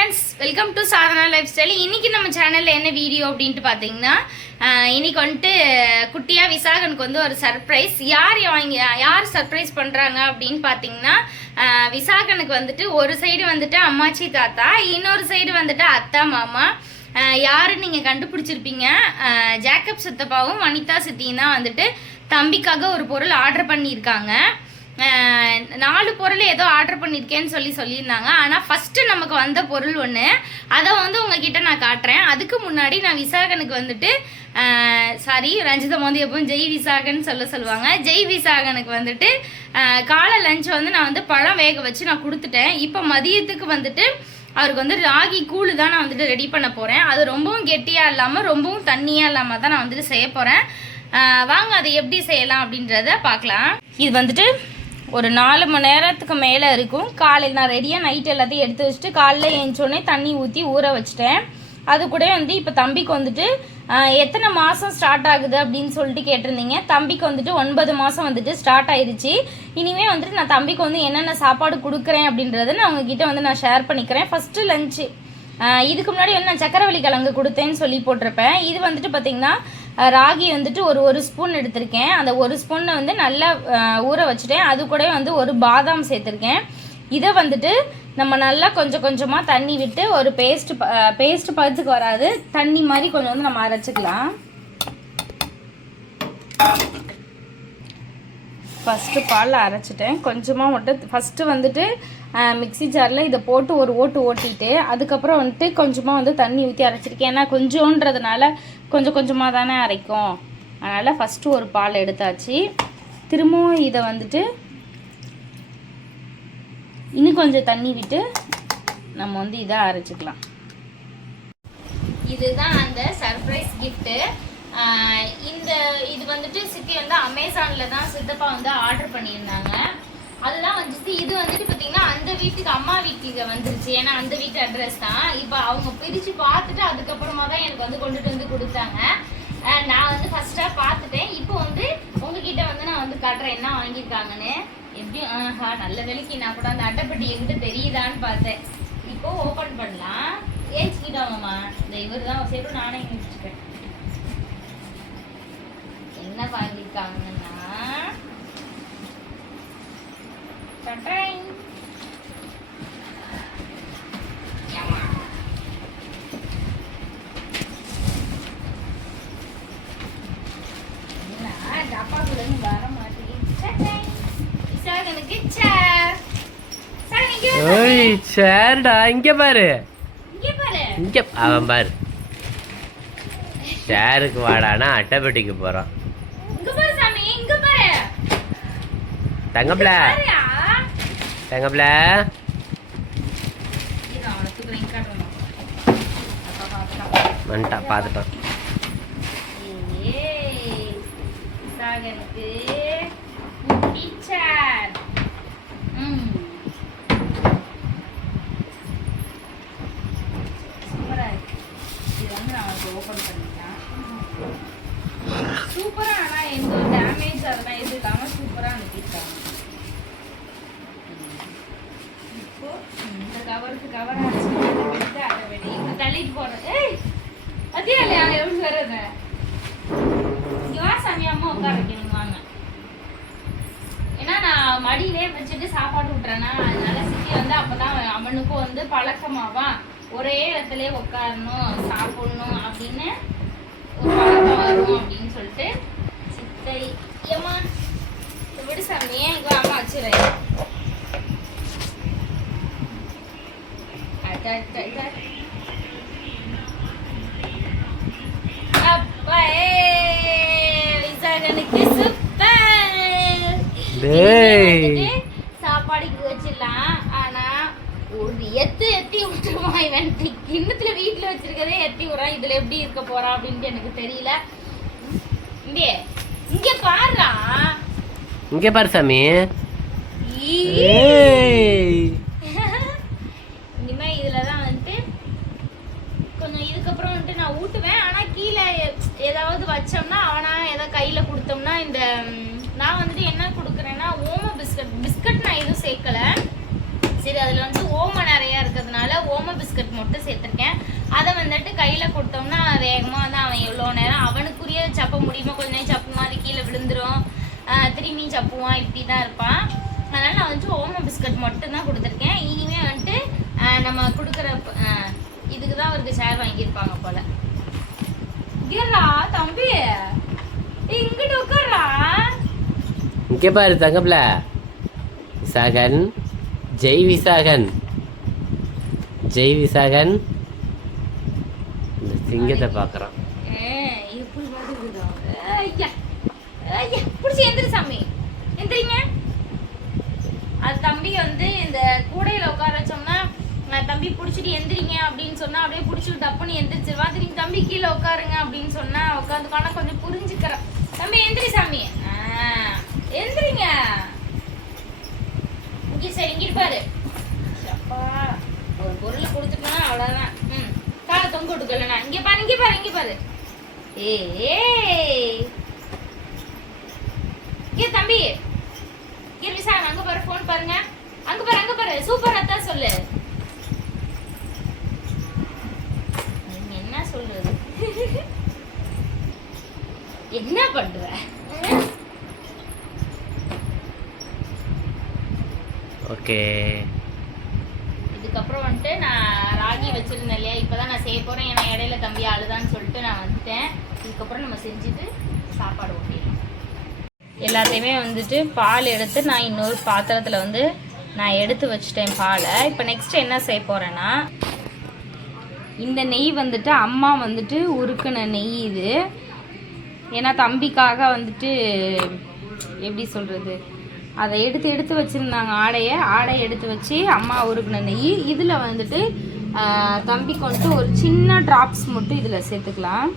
Friends welcome to Sadhana life style இன்னைக்கு நம்ம சேனலில் என்ன வீடியோ அப்படின்ட்டு பார்த்தீங்கன்னா இன்னைக்கு வந்துட்டு குட்டியா விசாகனுக்கு வந்து ஒரு சர்ப்ரைஸ் யார் வாங்கி யார் சர்ப்ரைஸ் பண்ணுறாங்க அப்படின்னு பார்த்தீங்கன்னா விசாகனுக்கு வந்துட்டு ஒரு சைடு வந்துட்டு அம்மாச்சி தாத்தா இன்னொரு சைடு வந்துட்டு அத்தா மாமா. ஆஹ், யாருன்னு நீங்கள் கண்டுபிடிச்சிருப்பீங்க? ஜேக்கப் சித்தப்பாவும் வனிதா சித்தியும் தான் வந்துட்டு தம்பிக்காக ஒரு பொருள் ஆர்டர் பண்ணியிருக்காங்க. நாலு பொருள் ஏதோ ஆர்டர் பண்ணியிருக்கேன்னு சொல்லி சொல்லியிருந்தாங்க. ஆனால் ஃபஸ்ட்டு நமக்கு வந்த பொருள் ஒன்று அதை வந்து உங்ககிட்ட நான் காட்டுறேன். அதுக்கு முன்னாடி நான் விசாகனுக்கு வந்துட்டு சாரி ரஞ்சிதம் வந்து எப்பவும் ஜெய் விசாகன் சொல்ல சொல்லுவாங்க. ஜெய் விசாகனுக்கு வந்துட்டு காலை லஞ்ச் வந்து நான் வந்து பழம் வேக வச்சு நான் கொடுத்துட்டேன். இப்போ மதியத்துக்கு வந்துட்டு அவருக்கு வந்து ராகி கூழு தான் நான் வந்துட்டு ரெடி பண்ண போகிறேன் அது ரொம்பவும் கெட்டியாக இல்லாமல் ரொம்பவும் தண்ணியாக இல்லாமல் தான் நான் வந்துட்டு செய்ய போகிறேன் வாங்க அதை எப்படி செய்யலாம் அப்படின்றத பார்க்கலாம். இது வந்துட்டு ஒரு நாலு மணி நேரத்துக்கு மேலே இருக்கும். காலையில் நான் ரெடியாக நைட் எல்லாத்தையும் எடுத்து வச்சுட்டு காலைல ஏஞ்சோடனே தண்ணி ஊற்றி ஊற வச்சுட்டேன். அது கூட வந்து இப்போ தம்பிக்கு வந்துட்டு எத்தனை மாதம் ஸ்டார்ட் ஆகுது அப்படின்னு சொல்லிட்டு கேட்டிருந்தீங்க. தம்பிக்கு வந்துட்டு ஒன்பது மாதம் வந்துட்டு ஸ்டார்ட் ஆயிடுச்சு இனிமே வந்துட்டு நான் தம்பிக்கு வந்து என்னென்ன சாப்பாடு கொடுக்குறேன் அப்படின்றத நான் உங்ககிட்ட வந்து நான் ஷேர் பண்ணிக்கிறேன். ஃபஸ்ட்டு லஞ்சு இதுக்கு முன்னாடி வந்து நான் சக்கரவள்ளி கிழங்கு கொடுத்தேன்னு சொல்லி போட்டிருப்பேன். இது வந்துட்டு பார்த்தீங்கன்னா ராகி வந்துட்டு ஒரு ஒரு ஸ்பூன் எடுத்திருக்கேன். அந்த ஒரு ஸ்பூனை வந்து நல்லா ஊற வச்சுட்டேன். அது கூட வந்து ஒரு பாதாம் சேர்த்துருக்கேன். இதை வந்துட்டு நம்ம நல்லா கொஞ்சம் கொஞ்சமாக தண்ணி விட்டு ஒரு பேஸ்ட் பேஸ்ட் பதத்துக்கு வராது. தண்ணி மாதிரி கொஞ்சம் வந்து நம்ம அரைச்சிக்கலாம். ஃபஸ்ட்டு பாலில் அரைச்சிட்டேன். கொஞ்சமாக மட்டும் ஃபஸ்ட்டு வந்துட்டு மிக்ஸி ஜாரில் இதை போட்டு ஒரு ஓட்டு ஓட்டிட்டு அதுக்கப்புறம் வந்துட்டு கொஞ்சமாக வந்து தண்ணி ஊற்றி அரைச்சிருக்கேன். ஏன்னா கொஞ்சோன்றதுனால கொஞ்சம் கொஞ்சமாக தானே அரைக்கும். அதனால் ஃபஸ்ட்டு ஒரு பால் எடுத்தாச்சு. திரும்பவும் இதை வந்துட்டு இன்னும் கொஞ்சம் தண்ணி விட்டு நம்ம வந்து இதை அரைச்சிக்கலாம். இதுதான் அந்த சர்ப்ரைஸ் கிஃப்ட்டு இந்த இது வந்துட்டு சித்தி வந்து அமேசானில் தான் சித்தப்பா வந்து ஆர்டர் பண்ணியிருந்தாங்க. அதெல்லாம் வந்துட்டு இது வந்துட்டு பார்த்தீங்கன்னா அந்த வீட்டுக்கு அம்மா வீட்டுக்கு வந்துருச்சு. ஏன்னா அந்த வீட்டு அட்ரஸ் தான். இப்போ அவங்க பிரித்து பார்த்துட்டு அதுக்கப்புறமா தான் எனக்கு வந்து கொண்டுட்டு வந்து கொடுத்தாங்க. நான் வந்து ஃபர்ஸ்ட்டாக பார்த்துட்டேன். இப்போ வந்து உங்ககிட்ட வந்து நான் வந்து காட்டுறேன் என்ன வாங்கியிருக்காங்கன்னு. எப்படி ஆஹா நல்ல வேலைக்கு நான் கூட அந்த அட்டைப்பட்டி எங்கிட்ட தெரியுதான்னு பார்த்தேன். இப்போ ஓப்பன் பண்ணலாம். ஏச்சிக்கிட்டோமாம்மா இந்த இவர் தான் சரி நானே முடிச்சுட்டேன் இங்க வா. ஓய் சேர்டா இங்க பாரு. இங்க பாரு. இங்க அவன் பாரு. சேருக்கு வாடானா அட்டைப்பெட்டிக்கு போறான் இங்க பாரு சாமி இங்க பாரு தங்கப்பில பாருயா. தங்கப்பில இரு, அவனை தூக்குறேன், இங்க காட்டுறேன். அப்பா, அப்பா, அப்பா. வந்துட்டான் பார்த்துட்டான் ஏய், விசாகனுக்கு டீச்சர். ம். சூப்பரா இருக்கு. இது வந்து நான் அவனுக்கு open பண்ணிட்டேன். சூப்பரா ஆனா எந்த ஒரு டேமேஜ் அதெல்லாம் எதுவும் இல்லாம சூப்பரா அனுப்பிட்டாங்க இப்போ இந்த கவர் அடிச்சு அதை வெளியே தள்ளிட்டு போறது. அதே இல்லையா எப்படி வர்றது? இங்க வா சாமி அம்மா உட்கார வைக்கணும் வாங்க. ஏன்னா நான் மடியிலே வச்சுட்டு சாப்பாடு விட்டுறேன்னா அதனால சித்தி வந்து அப்பதான் அவனுக்கும் வந்து பழக்கமாவான் ஒரே இடத்துல உட்காரணும் சாப்பிடணும் அப்படின்னு ஒரு பழக்கம் வரும் அப்படின்னு சொல்லிட்டு சித்தை ஏமா விடு சாமி இங்க அம்மா வச்சுருவேன் அட, அட, அட. அப்பா, ஏய், விசாகனுக்கு சூப்பர். டேய். இனிமே வந்துட்டு சாப்பாடுக்கு வச்சிடலாம் ஆனா ஒரு எத்து எத்தி விட்டுருவான் இவன் கிண்ணத்துல வீட்டுல வச்சிருக்கதே எத்தி விடுறான் இதுல எப்படி இருக்க போறான் அப்படின்ட்டு எனக்கு தெரியல இங்கே இங்க பாருடா இங்க பாரு சாமி. ஏய். இனிமே இதுல தான் வந்துட்டு கொஞ்சம் இதுக்கப்புறம் வந்துட்டு நான் ஊட்டுவேன் ஆனா கீழே ஏதாவது வச்சோம்னா அவனா ஏதாவது கையில கொடுத்தோம்னா இந்த ம், நான் வந்துட்டு என்ன கொடுக்குறேன்னா ஓம பிஸ்கட் பிஸ்கட் நான் எதுவும் சேர்க்கல சரி அதுல வந்து ஓம நிறைய இருக்கிறதுனால ஓம பிஸ்கட் பிஸ்கட் மட்டும் சேர்த்துருக்கேன். அதை வந்துட்டு கையில் கொடுத்தோம்னா வேகமாக வந்து அவன் எவ்வளோ நேரம் அவனுக்குரிய சப்ப முடியுமா கொஞ்ச நேரம் சப்புமா அது கீழே விழுந்துரும். திரும்பி சப்புவான் இப்படி தான் இருப்பான். அதனால் நான் வந்துட்டு ஓம பிஸ்கட் மட்டும் தான் கொடுத்துருக்கேன். இனிமே வந்துட்டு நம்ம கொடுக்குற இதுக்கு தான் அவருக்கு ஷேர் வாங்கியிருப்பாங்க போல. இருடா தம்பி. இங்கிட்டு உட்கார்றா. இங்கே பாரு தங்கப்பில. விசாகன் ஜெய் விசாகன். ஜெய் விசாகன் இந்த சிங்கத்தை பார்க்குறான். புடிச்சு எந்திரு சாமி. எந்திரிங்க. அது தம்பி வந்து இந்த கூடையில உட்கார வச்சோம்னா தம்பி புடிச்சிட்டு எந்திரிங்க அப்படின்னு சொன்னா அப்படியே புடிச்சு டப்புன்னு எந்திரிச்சிருவா திரும்பி தம்பி கீழே உட்காருங்க அப்படின்னு சொன்னா உட்காந்துக்கான கொஞ்சம் புரிஞ்சுக்கிறேன் தம்பி எந்திரி சாமி. எந்திரிங்க. இங்க சரி இங்கிட்டு பாரு. அப்பா ஒரு பொருள் கொடுத்துட்டோம்னா அவ்வளவுதான். ம். காலை தொங்க விட்டுக்கலண்ணா இங்க பாரு இங்க பாரு இங்க பாரு. ஏய். ஏ தம்பி. ஏ விசா அங்க பாரு ஃபோன் பாருங்க. அங்க பாரு அங்க பாரு. சூப்பர் அத்தா சொல்லு. என்ன சொல்றது? என்ன பண்ற? ஓகே இதுக்கப்புறம் வந்துட்டு நான் ராகி வச்சுருந்தேன் இல்லையா? இப்போ தான் நான் செய்ய போகிறேன் ஏன்னா இடையில தம்பி அழுதான்னு சொல்லிட்டு நான் வந்துட்டேன். இதுக்கப்புறம் நம்ம செஞ்சுட்டு சாப்பாடு ஓட்டிடலாம் எல்லாத்தையுமே வந்துட்டு பால் எடுத்து நான் இன்னொரு பாத்திரத்தில் வந்து நான் எடுத்து வச்சுட்டேன் பாலை. இப்போ நெக்ஸ்ட் என்ன செய்ய போகிறேன்னா இந்த நெய் வந்துட்டு அம்மா வந்துட்டு உருக்கின நெய் இது. ஏன்னா தம்பிக்காக வந்துட்டு எப்படி சொல்கிறது அதை எடுத்து எடுத்து வச்சுருந்தாங்க ஆடையை. ஆடையை எடுத்து வச்சு அம்மா உருக்குன நெய். இதில் வந்துட்டு தம்பிக்கு வந்துட்டு ஒரு சின்ன ட்ராப்ஸ் மட்டும் இதில் சேர்த்துக்கலாம்.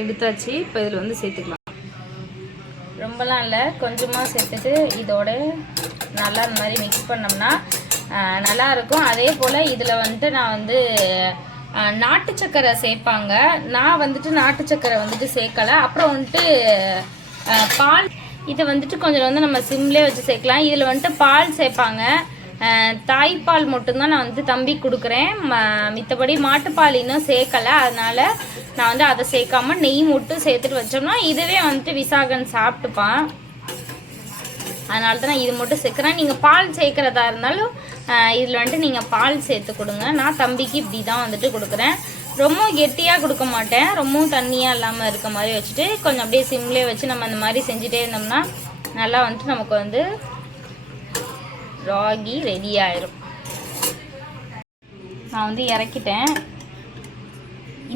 எடுத்தாச்சு இப்போ இதில் வந்து சேர்த்துக்கலாம். ரொம்பலாம் இல்லை கொஞ்சமாக சேர்த்துட்டு இதோட நல்லா இந்த மாதிரி மிக்ஸ் பண்ணோம்னா நல்லாயிருக்கும் நல்லா இருக்கும். அதே போல் இதில் வந்துட்டு நான் வந்து நாட்டு சக்கரை சேர்ப்பாங்க. நான் வந்துட்டு நாட்டு சக்கரை வந்துட்டு சேர்க்கலை. அப்புறம் வந்துட்டு பால் இதை வந்துட்டு கொஞ்சம் வந்து நம்ம சிம்லேயே வச்சு சேர்க்கலாம். இதில் வந்துட்டு பால் சேர்ப்பாங்க. தாய்ப்பால் மட்டும்தான் நான் வந்து தம்பி கொடுக்குறேன். ம- மித்தபடி மாட்டுப்பால் இன்னும் சேர்க்கலை. அதனால் நான் வந்து அதை சேர்க்காம நெய் மட்டும் சேர்த்துட்டு வச்சோம்னா இதுவே வந்துட்டு விசாகன் சாப்பிட்டுப்பான். அதனால தான் நான் இது மட்டும் சேர்க்குறேன். நீங்கள் பால் சேர்க்குறதா இருந்தாலும் இதில் வந்துட்டு நீங்கள் பால் சேர்த்து கொடுங்க. நான் தம்பிக்கு இப்படி தான் வந்துட்டு கொடுக்குறேன். ரொம்ப கெட்டியாக கொடுக்க மாட்டேன். ரொம்பவும் தண்ணியாக இல்லாமல் இருக்க மாதிரி வச்சுட்டு கொஞ்சம் அப்படியே சிம்லேயே வச்சு நம்ம அந்த மாதிரி செஞ்சுட்டே இருந்தோம்னா நல்லா வந்துட்டு நமக்கு வந்து ராகி ரெடி ஆயிரும். நான் வந்து இறக்கிட்டேன்.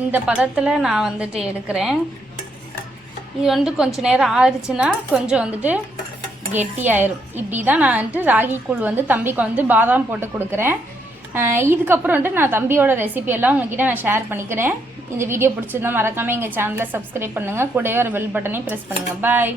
இந்த பதத்தில் நான் வந்துட்டு எடுக்கிறேன். இது வந்துட்டு கொஞ்சம் நேரம் ஆறுச்சுன்னா கொஞ்சம் வந்துட்டு கெட்டியாயிரும். இப்படி தான் நான் வந்துட்டு ராகி கூழ் வந்து தம்பிக்கு வந்து பாதாம் போட்டு கொடுக்குறேன். இதுக்கப்புறம் வந்துட்டு நான் தம்பியோட ரெசிபி எல்லாம் உங்ககிட்ட நான் ஷேர் பண்ணிக்கிறேன். இந்த வீடியோ பிடிச்சிருந்தா மறக்காமல் எங்கள் சேனலை சப்ஸ்கிரைப் பண்ணுங்கள் கூடவே ஒரு பெல் பட்டனையும் ப்ரெஸ் பண்ணுங்கள் பாய்